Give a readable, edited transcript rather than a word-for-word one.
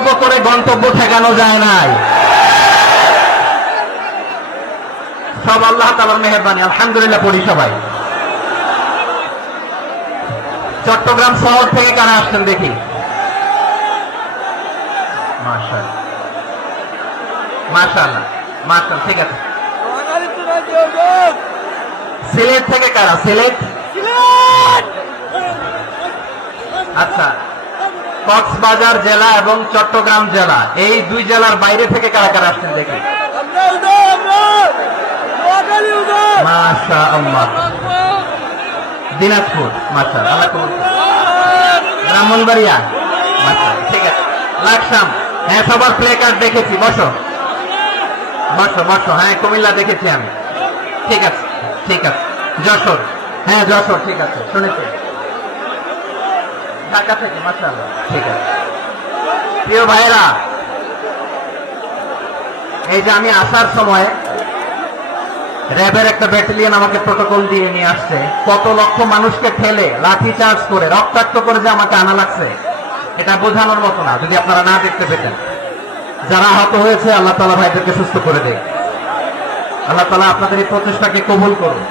মন্তব্য করে গন্তব্য ঠেকানো যায় নাই। সব আল্লাহ তাআলার মেহেরবানি, আলহামদুলিল্লাহ পড়ি সবাই। চট্টগ্রাম শহর থেকে কারা আসছেন দেখি? মাশাআল্লাহ মাশাআল্লাহ মাশাআল্লাহ, ঠিক আছে। সিলেট থেকে কারা? সিলেট, আচ্ছা। কক্সবাজার জেলা এবং চট্টগ্রাম জেলা, এই দুই জেলার বাইরে থেকে কারা কারা আসছেন দেখি? মাশাআল্লাহ। দিনাজপুর, মাশাআল্লাহ। ব্রাহ্মণবাড়িয়া, মাশাআল্লাহ, ঠিক আছে। লাকসাম, হ্যাঁ সবার প্লে কার্ড দেখেছি, বসো বসো বসো। হ্যাঁ কুমিল্লা দেখেছি আমি, ঠিক আছে ঠিক আছে। যশোর, হ্যাঁ যশোর, ঠিক আছে, শুনেছি। ঢাকা থেকে, মাশাআল্লাহ, ঠিক আছে। প্রিয় ভাইরা, এই যে আমি আসার সময় র্যাবের একটা ব্যাটালিয়ন আমাকে প্রটোকল দিয়ে নিয়ে আসছে, কত লক্ষ মানুষকে ফেলে লাঠি চার্জ করে রক্তাক্ত করে যে আমাকে আনা লাগছে, এটা বোঝানোর মতো না যদি আপনারা না দেখতে পেতেন। যারা আহত হয়েছে আল্লাহ তাআলা ভাইদেরকে সুস্থ করে দেয়। আল্লাহ তাআলা আপনাদের এই প্রচেষ্টাকে কবুল করুন।